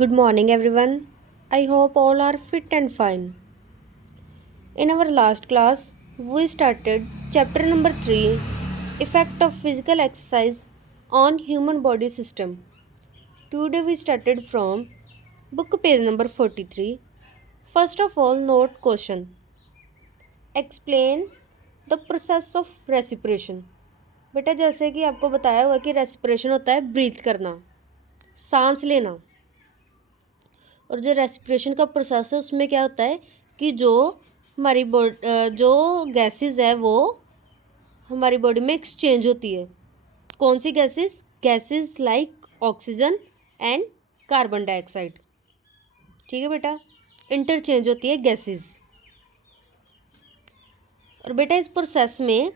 Good morning, everyone. I hope all are fit and fine. In our last class, we started chapter number 3, Effect of Physical Exercise on Human Body System. Today we started from book page number 43. First of all, note question. Explain the process of respiration. बेटा जैसे कि आपको बताया हुआ कि respiration होता है breathe करना, सांस लेना। और जो रेस्पिरेशन का प्रोसेस है उसमें क्या होता है कि जो हमारी जो गैसेस है वो हमारी बॉडी में एक्सचेंज होती है। कौन सी gases? Gases like oxygen and carbon dioxide. ठीक है बेटा, इंटरचेंज होती है गैसेस। और बेटा इस प्रोसेस में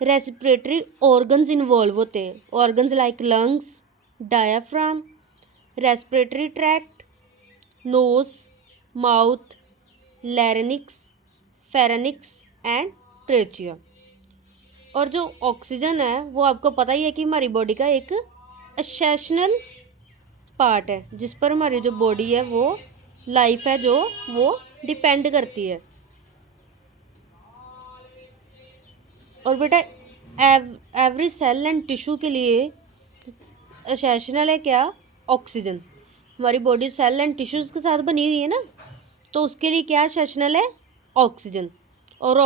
रेस्पिरेटरी ऑर्गन्स इन्वॉल्व होते हैं। Organs like lungs, diaphragm, respiratory tract, nose, mouth, larynx, pharynx and trachea. और जो ऑक्सीजन है वो आपको पता ही है कि हमारी बॉडी का एक एसेंशियल पार्ट है जिस पर हमारी जो बॉडी है वो लाइफ है जो वो डिपेंड करती है। और बेटा एवरी सेल एंड टिश्यू के लिए एसेंशियल है क्या? ऑक्सीजन। हमारी बॉडी सेल एंड टिश्यूज़ के साथ बनी हुई है ना, तो उसके लिए क्या एसेंशियल है? ऑक्सीजन। और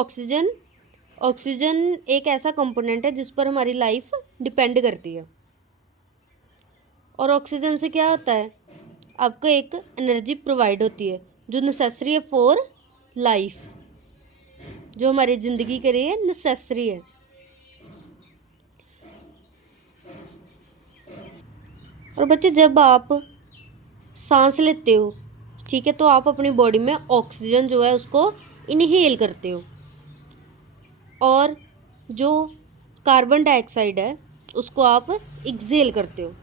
ऑक्सीजन एक ऐसा कंपोनेंट है जिस पर हमारी लाइफ डिपेंड करती है। और ऑक्सीजन से क्या होता है? आपको एक एनर्जी प्रोवाइड होती है जो नेसेसरी है फॉर लाइफ, जो हमारी ज़िंदगी के लिए नेसेसरी है। और बच्चे जब आप सांस लेते हो, ठीक है, तो आप अपनी बॉडी में ऑक्सीजन जो है उसको इनहेल करते हो और जो कार्बन डाइऑक्साइड है उसको आप एक्सेल करते हो।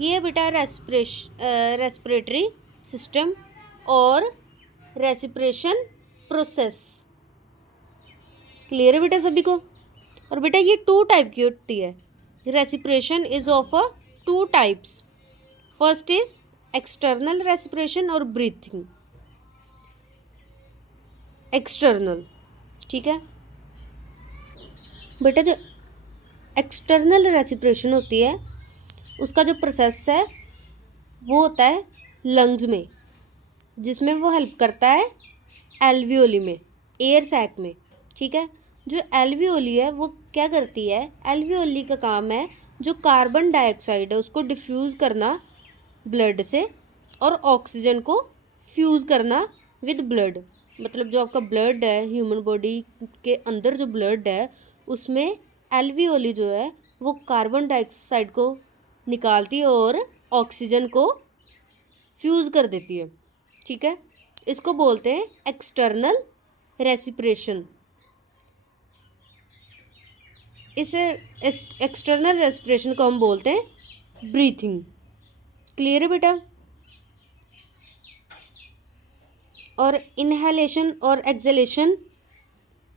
ये है बेटा रेस्पिरेटरी सिस्टम और रेस्पिरेशन प्रोसेस। क्लियर है बेटा सभी को? और बेटा ये 2 टाइप की होती है। Respiration is of a 2 types. First is external respiration और ब्रीथिंग। एक्सटर्नल, ठीक है बेटा। जो एक्सटर्नल रेस्पिरेशन होती है उसका जो प्रोसेस है वो होता है लंग्स में, जिसमें वो हेल्प करता है एल्वियोली में, एयर सैक में। ठीक है, जो एल्वियोली है वो क्या करती है? एल्वियोली का काम है जो कार्बन डाइऑक्साइड है उसको डिफ्यूज़ करना ब्लड से और ऑक्सीजन को फ्यूज़ करना विद ब्लड। मतलब जो आपका ब्लड है, ह्यूमन बॉडी के अंदर जो ब्लड है उसमें एल्वियोली जो है वो कार्बन डाइऑक्साइड को निकालती है और ऑक्सीजन को फ्यूज़ कर देती है। ठीक है, इसको बोलते हैं एक्सटर्नल रेस्पिरेशन। इसे एक्सटर्नल रेस्पिरेशन को हम बोलते हैं ब्रीथिंग। क्लियर है बेटा? और इनहेलेशन और एक्सहेलेशन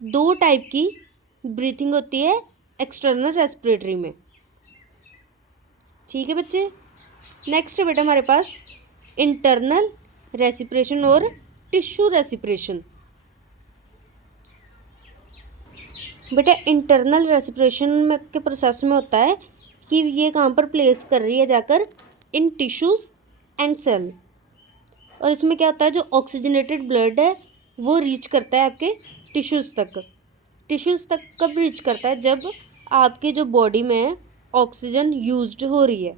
2 टाइप की ब्रीथिंग होती है एक्सटर्नल रेस्पिरेटरी में। ठीक है बच्चे, नेक्स्ट है बेटा हमारे पास इंटरनल रेस्पिरेशन और टिश्यू रेस्पिरेशन। बेटा इंटरनल रेस्पिरेशन में के प्रोसेस में होता है कि ये कहाँ पर प्लेस कर रही है जाकर? इन टिश्यूज़ एंड सेल। और इसमें क्या होता है? जो ऑक्सीजनेटेड ब्लड है वो रीच करता है आपके टिश्यूज़ तक। टिश्यूज़ तक कब रीच करता है? जब आपकी जो बॉडी में ऑक्सीजन यूज्ड हो रही है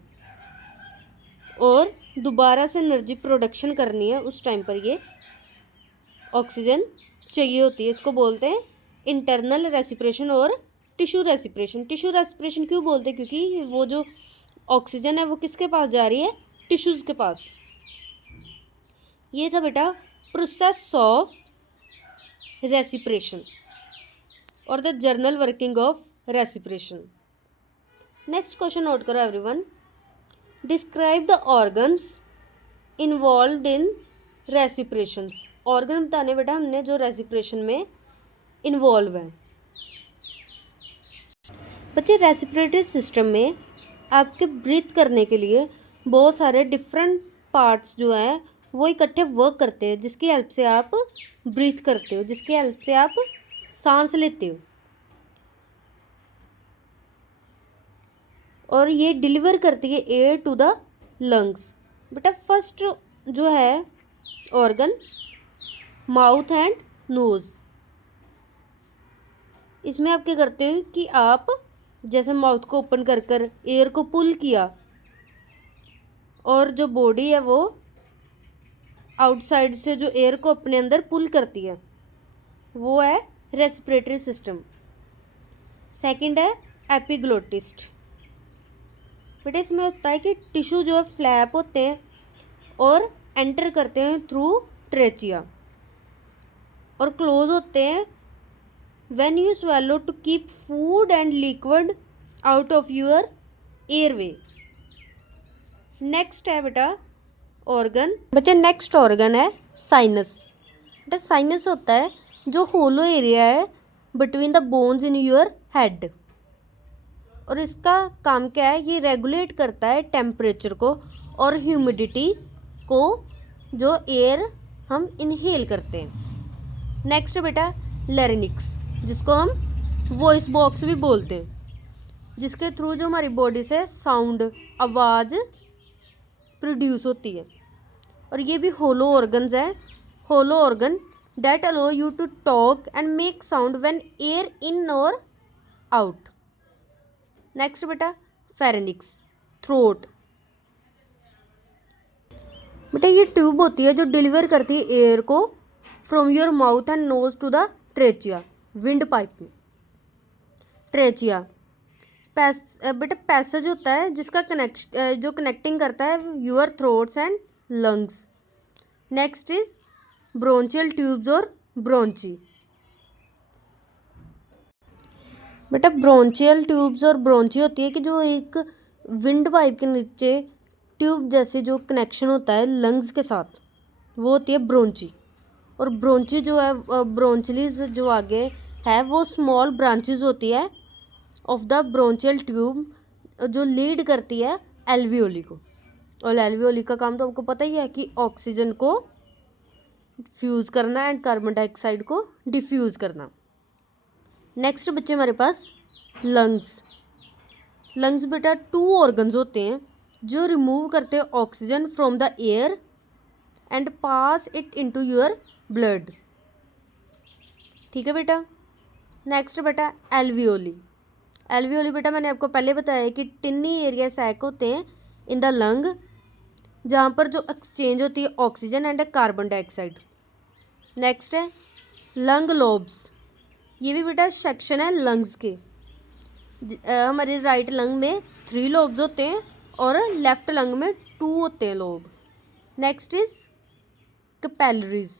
और दोबारा से एनर्जी प्रोडक्शन करनी है, उस टाइम पर ये ऑक्सीजन चाहिए होती है। इसको बोलते हैं इंटरनल रेस्पिरेशन और टिश्यू रेस्पिरेशन। टिश्यू रेस्पिरेशन क्यों बोलते हैं? क्योंकि वो जो ऑक्सीजन है वो किसके पास जा रही है? टिश्यूज़ के पास। ये था बेटा प्रोसेस ऑफ रेस्पिरेशन और the general working of respiration. Next question note करो everyone. Describe the organs involved in respiration. Organ बताने बेटा हमने जो रेस्पिरेशन में इन्वॉल्व है। बच्चे रेस्पिरेटरी सिस्टम में आपके ब्रीथ करने के लिए बहुत सारे डिफरेंट पार्ट्स जो हैं वो इकट्ठे वर्क करते हैं, जिसकी हेल्प से आप ब्रीथ करते हो, जिसकी हेल्प से आप सांस लेते हो, और ये डिलीवर करती है एयर टू द लंग्स। बेटा फर्स्ट जो है ऑर्गन माउथ एंड नोज़, इसमें आप क्या करते हो कि आप जैसे माउथ को ओपन कर कर एयर को पुल किया, और जो बॉडी है वो आउटसाइड से जो एयर को अपने अंदर पुल करती है, वो है रेस्पिरेटरी सिस्टम। सेकंड है एपिग्लोटिस्ट। बेटा इसमें होता है कि टिश्यू जो है फ्लैप होते हैं और एंटर करते हैं थ्रू ट्रेचिया, और क्लोज होते हैं when you swallow to keep food and liquid out of your airway. Next है बेटा ऑर्गन, बच्चे नेक्स्ट ऑर्गन है साइनस। बेटा साइनस होता है जो होलो एरिया है between the bones in your head, और इसका काम क्या है, ये रेगुलेट करता है टेम्परेचर को और ह्यूमिडिटी को, जो एयर हम इनहेल करते हैं। नेक्स्ट बेटा लैरिंक्स, जिसको हम वॉइस बॉक्स भी बोलते हैं, जिसके थ्रू जो हमारी बॉडी से साउंड आवाज़ प्रोड्यूस होती है, और ये भी होलो ऑर्गन्स हैं। Hollow organ that allow you to talk and make sound when air in और आउट। नेक्स्ट बेटा फेरेनिक्स, थ्रोट। बेटा ये ट्यूब होती है जो डिलीवर करती है एयर को from your mouth and nose to the trachea, wind pipe में। ट्रेचिया बेटा पैसेज होता है जिसका जो कनेक्टिंग करता है your throats and lungs. Next is bronchial tubes और ब्रोंची। बेटा ब्रोंचियल ट्यूब्स और ब्रोंची होती है कि जो एक विंड पाइप के नीचे ट्यूब जैसे जो कनेक्शन होता है लंग्स के साथ, वो होती है ब्रोंची। और ब्रोंची जो है, ब्रोंचलीज जो आगे है वो स्मॉल ब्रांचेस होती है ऑफ द ब्रोंचियल ट्यूब, जो लीड करती है एल्वियोली को। और एल्वियोली का काम तो आपको पता ही है कि ऑक्सीजन को फ्यूज़ करना एंड कार्बन डाइऑक्साइड को डिफ्यूज़ करना। नेक्स्ट बच्चे हमारे पास लंग्स। लंग्स बेटा 2 ऑर्गन्स होते हैं जो रिमूव करते हैं oxygen from the air and pass it into your blood. ठीक है बेटा। नेक्स्ट बेटा एल्वियोली। एल्वियोली बेटा मैंने आपको पहले बताया कि टिन्नी एरिया सैक होते हैं इन द लंग, जहाँ पर जो एक्सचेंज होती है oxygen and carbon dioxide. Next है लंग लोब्स। ये भी बेटा सेक्शन है लंग्स के। हमारे राइट लंग में 3 लोब्स होते हैं और लेफ्ट लंग में 2 होते हैं लोब। Next is capillaries.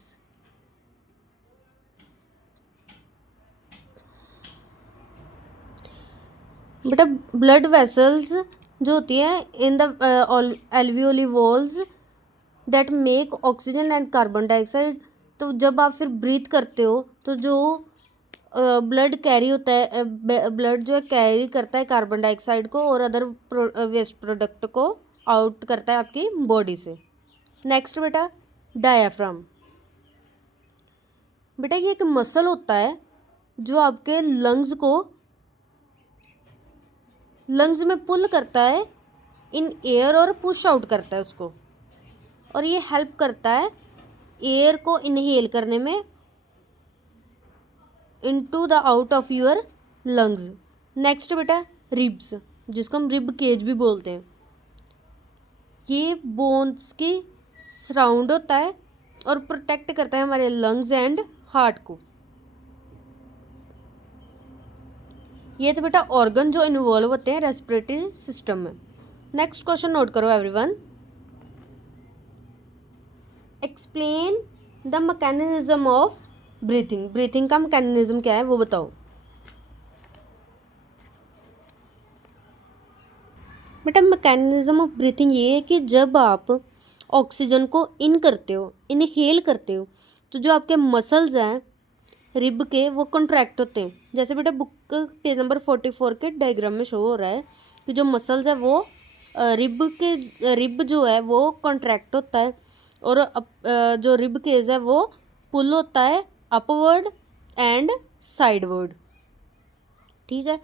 बेटा ब्लड वेसल्स जो होती है in the alveoli walls that make oxygen and carbon dioxide. तो जब आप फिर ब्रीथ करते हो तो जो ब्लड कैरी होता है, ब्लड जो है कैरी करता है कार्बन डाइऑक्साइड को और अदर वेस्ट प्रोडक्ट को आउट करता है आपकी बॉडी से। नेक्स्ट बेटा डायाफ्राम। बेटा ये एक मसल होता है जो आपके लंग्स में पुल करता है इन एयर और पुश आउट करता है उसको, और ये हेल्प करता है एयर को इनहेल करने में into the out of your lungs. Next बेटा रिब्स, जिसको हम रिब केज भी बोलते हैं। ये बोन्स की सराउंड होता है और प्रोटेक्ट करता है हमारे लंग्स एंड हार्ट को। ये तो बेटा ऑर्गन जो इन्वॉल्व होते हैं रेस्पिरेटरी सिस्टम में। नेक्स्ट क्वेश्चन नोट करो everyone. Explain the mechanism of breathing. Breathing का मैकेनिज्म क्या है वो बताओ। बेटा मैकेनिज्म ऑफ ब्रीथिंग ये है कि जब आप ऑक्सीजन को इन करते हो, इनहेल करते हो, तो जो आपके मसल्स हैं रिब के वो कॉन्ट्रैक्ट होते हैं। जैसे बेटा बुक पेज नंबर 44 के डायग्राम में शो हो रहा है कि जो मसल्स है वो रिब जो है वो कॉन्ट्रैक्ट होता है और जो रिब केज है वो पुल होता है अपवर्ड एंड साइडवर्ड, ठीक है।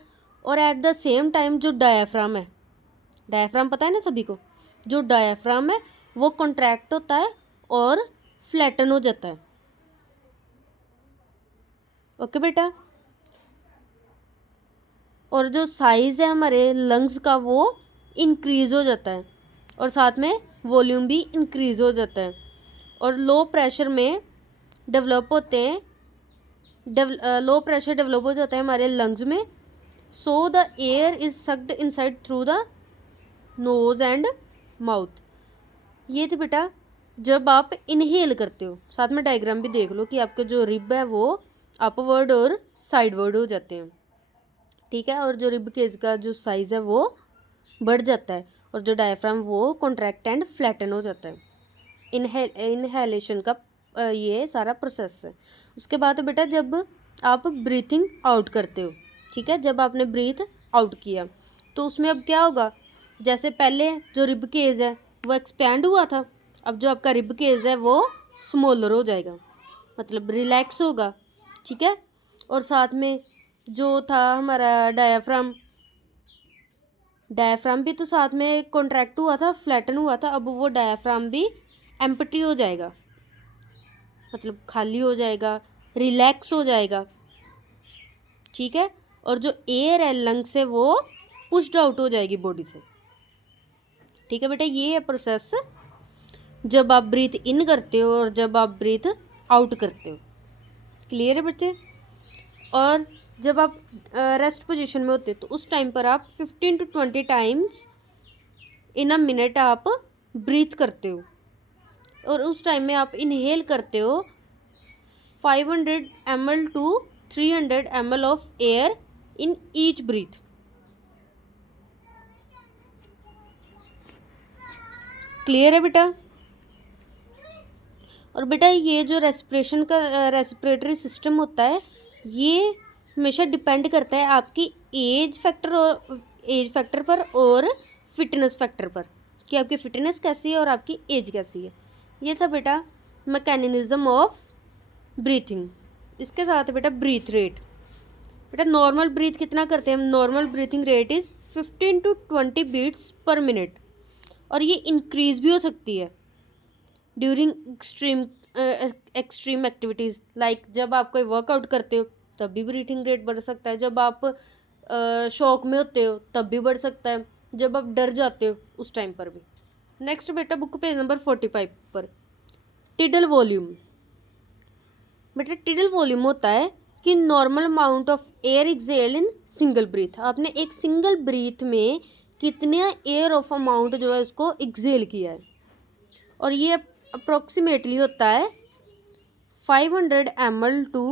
और एट द सेम टाइम जो डायाफ्राम है, डायाफ्राम पता है ना सभी को, जो डायाफ्राम है वो कॉन्ट्रैक्ट होता है और फ्लैटन हो जाता है। ओके बेटा। और जो साइज़ है हमारे लंग्स का वो इंक्रीज़ हो जाता है और साथ में वॉल्यूम भी इंक्रीज़ हो जाता है। और लो प्रेशर में डेवलप होते हैं, लो प्रेशर डेवलप हो जाता है हमारे लंग्स में। So the air is sucked inside through the nose and mouth. ये थी बेटा जब आप इनहेल करते हो। साथ में डायग्राम भी देख लो कि आपके जो रिब है वो अपवर्ड और साइडवर्ड हो जाते हैं, ठीक है। और जो रिब केज का जो साइज़ है वो बढ़ जाता है और जो डायफ्राम वो कॉन्ट्रैक्ट एंड फ्लैटन हो जाता है। इनहेलेशन का ये सारा प्रोसेस है। उसके बाद बेटा जब आप ब्रीथिंग आउट करते हो, ठीक है, जब आपने ब्रीथ आउट किया तो उसमें अब क्या होगा, जैसे पहले जो रिब केज है वो एक्सपैंड हुआ था, अब जो आपका रिब केज है वो स्मॉलर हो जाएगा, मतलब रिलैक्स होगा, ठीक है। और साथ में जो था हमारा डायाफ्राम भी तो साथ में कॉन्ट्रैक्ट हुआ था, फ्लैटन हुआ था। अब वो डायाफ्राम भी एम्प्टी हो जाएगा, मतलब खाली हो जाएगा, रिलैक्स हो जाएगा, ठीक है। और जो एयर है लंग से वो पुश्ड आउट हो जाएगी बॉडी से, ठीक है बेटा। ये है प्रोसेस जब आप ब्रीथ इन करते हो और जब आप ब्रीथ आउट करते हो। क्लियर है बच्चे। और जब आप रेस्ट पोजीशन में होते हो तो उस टाइम पर आप 15 to 20 times in a minute आप ब्रीथ करते हो और उस टाइम में आप इनहेल करते हो 500 ml to 300 ml of air in each breath. Clear है बेटा। और बेटा ये जो रेस्पिरेशन का रेस्पिरेटरी सिस्टम होता है ये हमेशा डिपेंड करता है आपकी एज फैक्टर पर और फिटनेस फैक्टर पर, कि आपकी फिटनेस कैसी है और आपकी एज कैसी है। ये था बेटा मैकेनिज्म ऑफ ब्रीथिंग। इसके साथ बेटा ब्रीथ रेट। बेटा नॉर्मल ब्रीथ कितना करते हैं हम, normal breathing rate is 15 to 20 beats per minute, और ये इंक्रीज़ भी हो सकती है ड्यूरिंग एक्सट्रीम एक्टिविटीज़, लाइक जब आप कोई वर्कआउट करते हो तब भी ब्रीथिंग रेट बढ़ सकता है, जब आप शौक में होते हो तब भी बढ़ सकता है, जब आप डर जाते हो उस टाइम पर भी। नेक्स्ट बेटा बुक पेज नंबर 45 पर टिडल वॉल्यूम। बेटा टिडल वॉल्यूम होता है कि normal amount of air exhale in single breath. आपने एक सिंगल ब्रीथ में कितने एयर ऑफ अमाउंट जो है उसको एक्सेल किया है, और ये अप्रोक्सीमेटली होता है 500 ml to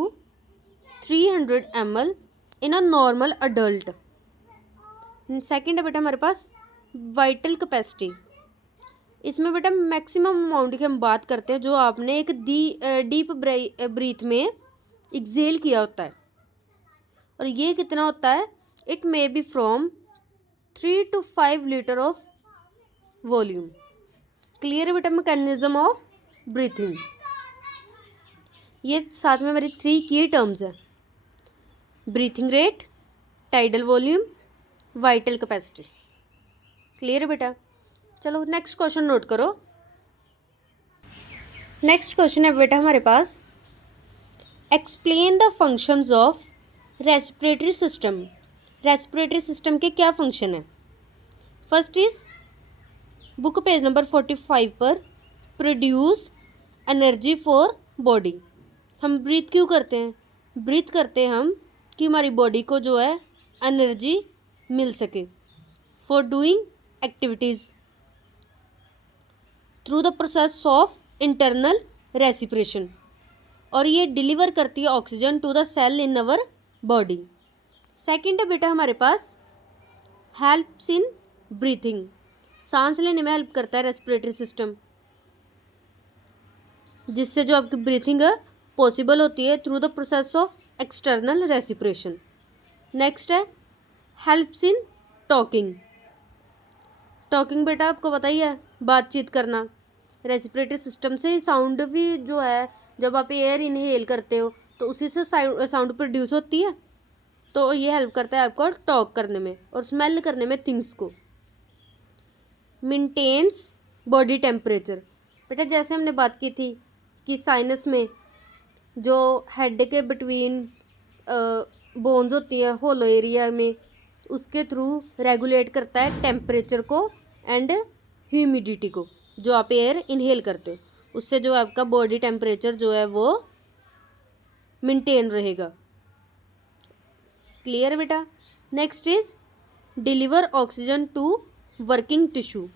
300 ml in a normal adult. Second है बेटा हमारे पास वाइटल कैपेसिटी। इसमें बेटा मैक्सिमम अमाउंट की हम बात करते हैं जो आपने एक डीप ब्रीथ में एक्सेल किया होता है, और ये कितना होता है, it may be from 3 to 5 litre of volume. Clear है बेटा मैकेनिज्म ऑफ ब्रीथिंग। ये साथ में हमारी 3 की टर्म्स है, breathing rate, tidal volume, vital capacity. Clear है बेटा। चलो नेक्स्ट क्वेश्चन नोट करो। नेक्स्ट क्वेश्चन है बेटा हमारे पास explain the functions of respiratory system. Respiratory system के क्या फंक्शन है। First is book page number 45 पर प्रोड्यूस एनर्जी फॉर बॉडी। हम ब्रीथ क्यों करते हैं, ब्रीथ करते हैं हम कि हमारी बॉडी को जो है एनर्जी मिल सके for doing activities through the process of internal respiration, और ये डिलीवर करती है oxygen to the cell in our body. Second है बेटा हमारे पास हेल्प्स इन ब्रीथिंग। सांस लेने में हेल्प करता है रेस्पिरेटरी सिस्टम, जिससे जो आपकी ब्रीथिंग है पॉसिबल होती है through the process of external respiration. Next है हेल्प्स इन टॉकिंग। टॉकिंग बेटा आपको पता ही है, बातचीत करना। रेस्पिरेटरी सिस्टम से साउंड भी जो है, जब आप एयर इनहेल करते हो तो उसी से साउंड प्रोड्यूस होती है, तो ये हेल्प करता है आपको टॉक करने में और स्मेल करने में थिंग्स को। Maintains body temperature. बेटा जैसे हमने बात की थी कि साइनस में जो हेड के बिटवीन बोन्स होती है होलो एरिया में, उसके थ्रू रेगुलेट करता है टेम्परेचर को एंड ह्यूमिडिटी को। जो आप एयर इनहेल करते हो उससे जो आपका बॉडी टेम्परेचर जो है वो मेंटेन रहेगा। क्लियर बेटा। Next is deliver oxygen to working tissue.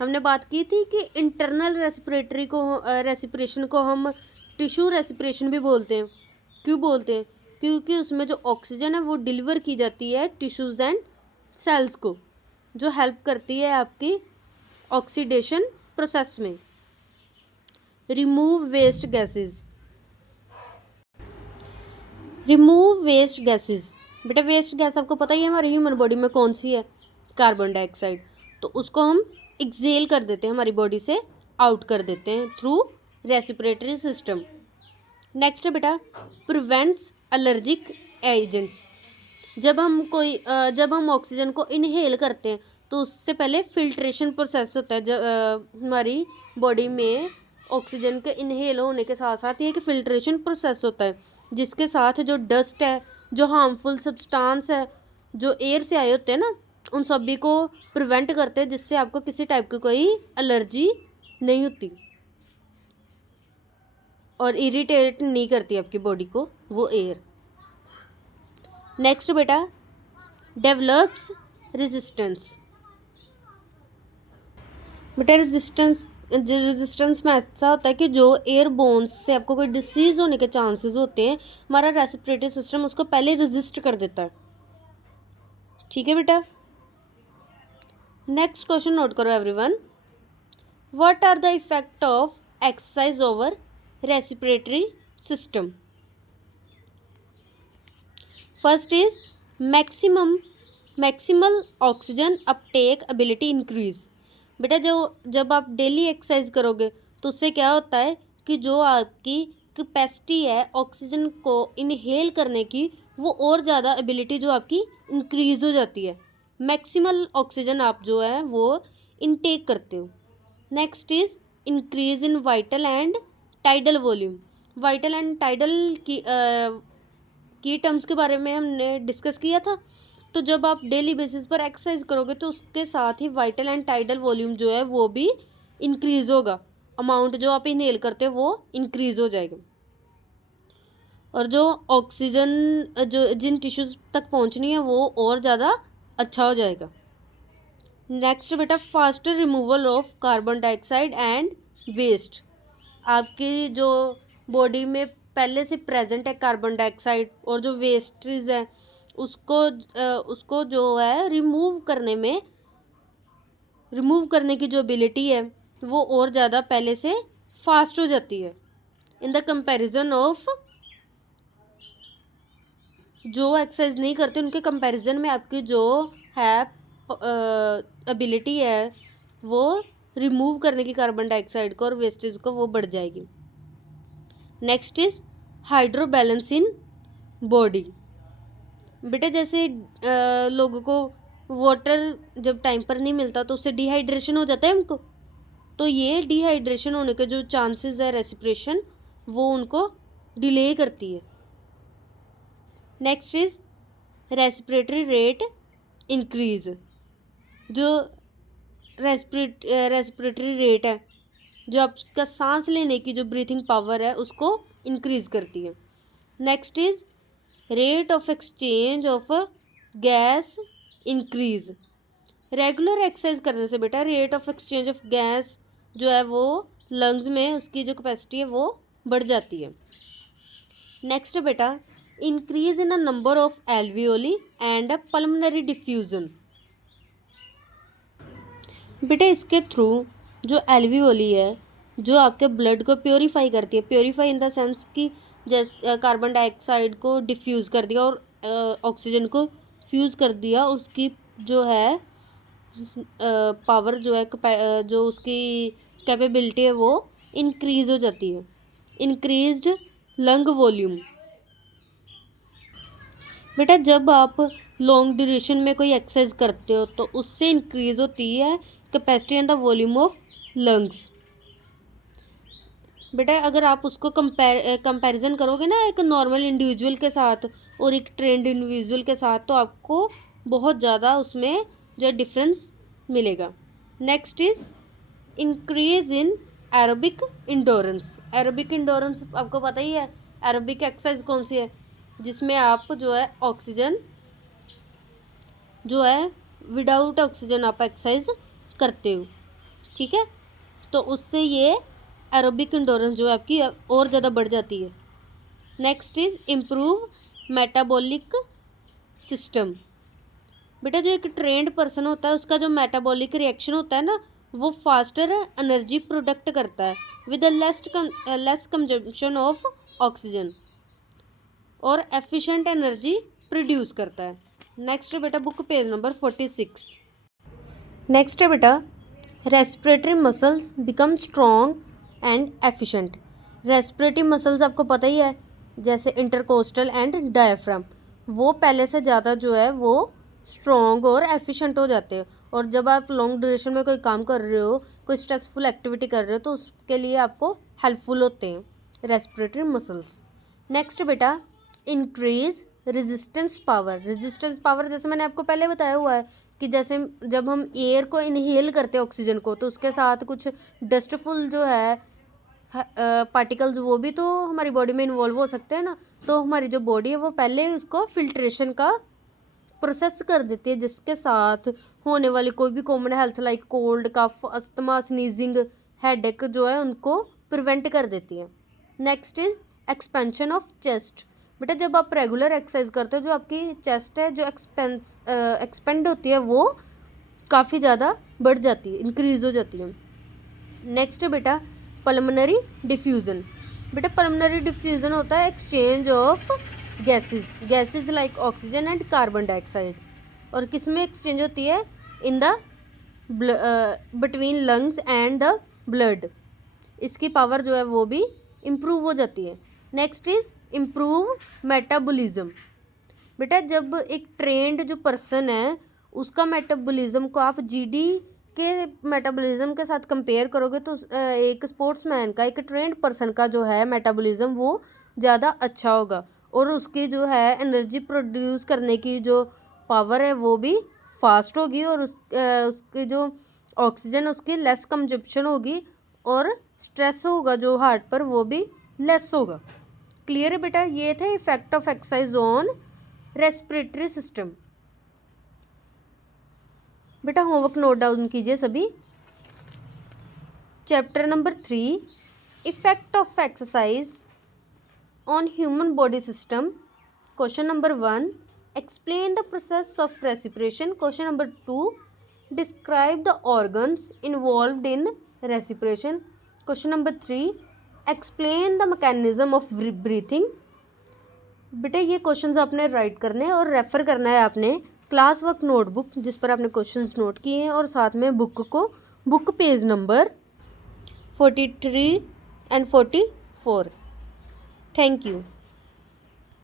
हमने बात की थी कि इंटरनल रेस्पिरेशन को हम टिश्यू रेस्पिरेशन भी बोलते हैं। क्यों बोलते हैं? क्योंकि उसमें जो ऑक्सीजन है वो डिलीवर की जाती है टिश्यूज एंड सेल्स को, जो हेल्प करती है आपकी ऑक्सीडेशन प्रोसेस में। Remove waste gases. Remove waste gases. बेटा वेस्ट गैस आपको पता ही है हमारी ह्यूमन बॉडी में कौन सी है? Carbon dioxide. तो उसको हम एक्सेल कर देते हैं, हमारी बॉडी से आउट कर देते हैं थ्रू रेस्पिरेटरी सिस्टम। नेक्स्ट है बेटा प्रिवेंट्स एलर्जिक एजेंट्स। जब हम ऑक्सीजन को इनहेल करते हैं तो उससे पहले फिल्ट्रेशन प्रोसेस होता है। जब हमारी बॉडी में ऑक्सीजन के इनहेल होने के साथ साथ ये कि फिल्ट्रेशन प्रोसेस होता है, जिसके साथ जो डस्ट है, जो हार्मफुल सब्सटेंस है, जो एयर से आए होते हैं ना, उन सभी को प्रिवेंट करते हैं, जिससे आपको किसी टाइप की कोई एलर्जी नहीं होती और इरिटेट नहीं करती आपकी बॉडी को वो एयर। नेक्स्ट बेटा डेवलप्स रेजिस्टेंस। बेटा रेजिस्टेंस में ऐसा होता है कि जो एयर बोन्स से आपको कोई डिसीज़ होने के चांसेस होते हैं, हमारा रेस्पिरेटरी सिस्टम उसको पहले रेजिस्ट कर देता है। ठीक है बेटा। नेक्स्ट क्वेश्चन नोट करो everyone. What are the effect of exercise over respiratory system? First is maximal oxygen uptake ability increase. बेटा जब आप डेली एक्सरसाइज करोगे तो उससे क्या होता है कि जो आपकी कैपेसिटी है ऑक्सीजन को इनहेल करने की, वो और ज़्यादा एबिलिटी जो आपकी इंक्रीज़ हो जाती है। मैक्सिमल ऑक्सीजन आप जो है वो इनटेक करते हो। Next is increase in vital and tidal volume. Vital and tidal की टर्म्स के बारे में हमने डिस्कस किया था। तो जब आप डेली बेसिस पर एक्सरसाइज करोगे तो उसके साथ ही वाइटल एंड टाइडल वॉल्यूम जो है वो भी इंक्रीज़ होगा। अमाउंट जो आप इनहेल करते हो वो इंक्रीज़ हो जाएगा और जो ऑक्सीजन जो जिन टिश्यूज़ तक पहुंचनी है वो और ज़्यादा अच्छा हो जाएगा। नेक्स्ट बेटा faster removal of carbon dioxide and waste. आपकी जो बॉडी में पहले से प्रेजेंट है कार्बन डाइऑक्साइड और जो वेस्टेज है उसको जो है रिमूव करने की जो एबिलिटी है वो और ज़्यादा पहले से फास्ट हो जाती है इन द कंपैरिजन ऑफ जो एक्सरसाइज नहीं करते उनके कंपैरिजन में आपकी जो है एबिलिटी है वो रिमूव करने की कार्बन डाइऑक्साइड को और वेस्टेज को वो बढ़ जाएगी। Next is hydro balance in body. बेटा जैसे लोगों को वाटर जब टाइम पर नहीं मिलता तो उससे डिहाइड्रेशन हो जाता है उनको, तो ये डिहाइड्रेशन होने के जो चांसेस है रेस्पिरेशन वो उनको डिले करती है। Next is respiratory rate increase. जो रेस्पिरेटरी रेट है, जो आपका सांस लेने की जो ब्रीथिंग पावर है उसको इंक्रीज करती है। Next is rate of exchange of gas increase. Regular exercise करने से बेटा rate of exchange of gas जो है वो लंग्स में उसकी जो कैपेसिटी है वो बढ़ जाती है। नेक्स्ट बेटा increase in a number of alveoli and a pulmonary diffusion. बेटा इसके थ्रू जो एल्वियोली है जो आपके ब्लड को प्योरीफाई करती है, प्योरीफाई इन द सेंस कि जैसे कार्बन डाइऑक्साइड को डिफ्यूज़ कर दिया और ऑक्सीजन को फ्यूज़ कर दिया, उसकी जो है पावर जो है जो उसकी कैपेबिलिटी है वो इंक्रीज हो जाती है। इंक्रीज्ड लंग वॉल्यूम, बेटा जब आप लॉन्ग ड्यूरेशन में कोई एक्सरसाइज करते हो तो उससे इंक्रीज होती है capacity and the volume of lungs. बेटा अगर आप उसको कंपैरिजन करोगे ना एक नॉर्मल इंडिविजुअल के साथ और एक ट्रेंड इंडिविजुअल के साथ, तो आपको बहुत ज़्यादा उसमें जो डिफरेंस मिलेगा। Next is increase in aerobic endurance. Aerobic endurance आपको पता ही है, एरोबिक एक्सरसाइज कौन सी है, जिसमें आप जो है ऑक्सीजन जो है विदाउट ऑक्सीजन आप एक्सरसाइज करते हो, ठीक है। तो उससे ये एरोबिक इंडोरेंस जो है आपकी और ज़्यादा बढ़ जाती है। Next is improve metabolic system. बेटा जो एक ट्रेंड पर्सन होता है उसका जो मेटाबॉलिक रिएक्शन होता है ना, वो फास्टर एनर्जी प्रोडक्ट करता है with less consumption of oxygen और एफिशिएंट एनर्जी प्रोड्यूस करता है। नेक्स्ट है बेटा बुक पेज नंबर 46। नेक्स्ट है बेटा respiratory muscles become strong and efficient. Respiratory muscles आपको पता ही है, जैसे इंटरकोस्टल एंड डायफ्राम, वो पहले से ज़्यादा जो है वो स्ट्रॉन्ग और एफिशिएंट हो जाते हैं। और जब आप लॉन्ग ड्यूरेशन में कोई काम कर रहे हो, कोई स्ट्रेसफुल एक्टिविटी कर रहे हो, तो उसके लिए आपको हेल्पफुल होते हैं रेस्पिरेटरी मसल्स। नेक्स्ट बेटा increase resistance power. Resistance power जैसे मैंने आपको पहले बताया हुआ है कि जैसे जब हम एयर को इनहेल करते हैं ऑक्सीजन को, तो उसके साथ कुछ डस्टफुल जो है पार्टिकल्स वो भी तो हमारी बॉडी में इन्वॉल्व हो सकते हैं ना। तो हमारी जो बॉडी है वो पहले उसको फिल्ट्रेशन का प्रोसेस कर देती है, जिसके साथ होने वाली कोई भी कॉमन हेल्थ लाइक कोल्ड, कफ, अस्थमा, स्नीजिंग, हेडेक जो है उनको प्रिवेंट कर देती है। Next is expansion of chest. बेटा जब आप रेगुलर एक्सरसाइज करते हो, जो आपकी चेस्ट है जो एक्सपेंड होती है वो काफ़ी ज़्यादा बढ़ जाती है, इंक्रीज हो जाती है। नेक्स्ट बेटा पल्मोनरी डिफ्यूज़न। बेटा पल्मोनरी डिफ्यूज़न होता है exchange of gases like oxygen and carbon dioxide. और किस में एक्सचेंज होती है? In the between lungs and the blood. इसकी पावर जो है वो भी इम्प्रूव हो जाती है। Next is improve metabolism. बेटा जब एक ट्रेंड जो पर्सन है उसका मेटाबॉलिज्म को आप जीडी के मेटाबॉलिज्म के साथ कंपेयर करोगे, तो एक स्पोर्ट्समैन का, एक ट्रेंड पर्सन का जो है मेटाबॉलिज्म वो ज़्यादा अच्छा होगा और उसकी जो है एनर्जी प्रोड्यूस करने की जो पावर है वो भी फास्ट होगी और उसकी जो ऑक्सीजन उसकी लेस कंजप्शन होगी और स्ट्रेस होगा जो हार्ट पर वो भी लेस होगा। क्लियर है बेटा? ये थे effect of exercise on respiratory system. बेटा होमवर्क नोट डाउन कीजिए सभी। Chapter number 3 effect of exercise on human body system. Question number 1 explain the process of respiration. Question number 2 describe the organs involved in respiration. Question number 3 explain the mechanism of breathing. बेटा ये questions आपने right करने और refer करना है आपने class work notebook जिस पर आपने क्वेश्चंस नोट किए हैं, और साथ में book page number 43 and 44। Thank you.